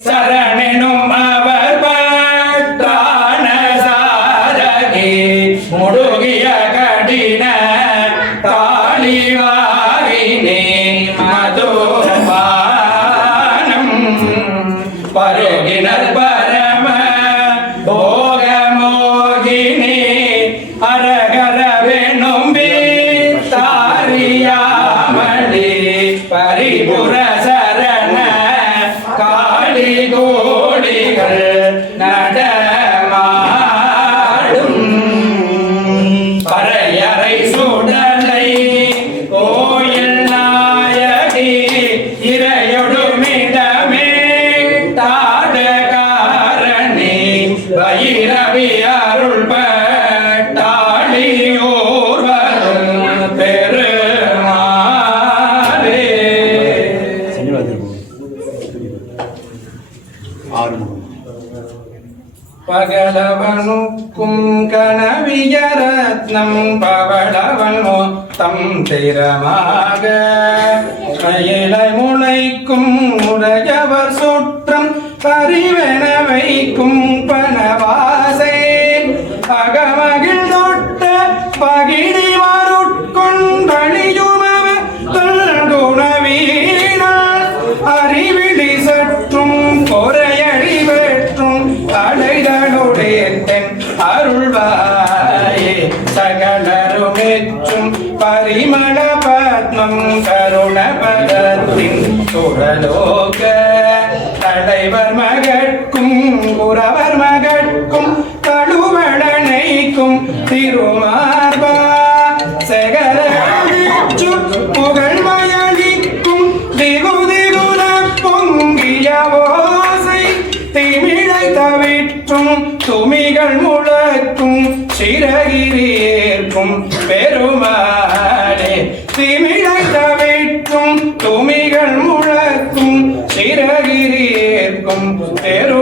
சரணெனும் அவர் பட்டான சாரகி முடுகிய கடின தாளிவாரினே மதுபானம் பருகினர் பரம போகமோகினி அரகரவெனும் தாரியாமணி பரிபுர சரண காளி கோடிகள் நடமாடும் பறையறை சுடலை கோயில் நாயகி இறையொடுமிடமே தாடகாரணி பைரவி அருள் பட்டாளியோர் வரும் பெருமாளே. பகலவனுக்கும் கனவிய ரத்னம் பவளவன் மொத்தம் திறமாக மயிலை முளைக்கும் உடையவர் சுற்றம் பரிவென வைக்கும் பனவாசை அகமகிழ் தொட்ட பகிடி மருட்கொண்டழியுமவ தொல்குணவீனால் அறிவிழி சற்றும் பொறையழி வெற்றும் அடைதலுடையன் அருள்வாயே சகலருமெற்றும் பரிமள பத்மம் கருண பதத்தின் சுடலோக தலைவர் மகட்கும் குறவர் மகட்கும் கழுவடனைக்கும் திருமார்பா செகர புகழ் மயளிக்கும் திகுதிகுல பொங்கிய ஓசை திமிழை தவிற்றும் துமிகள் முழக்கும் சிறகிரேற்கும் பெருமாளே திமிழை தவிற்றும் துமிகள் முழக்கும் சிறகிரேற்கும் பெரு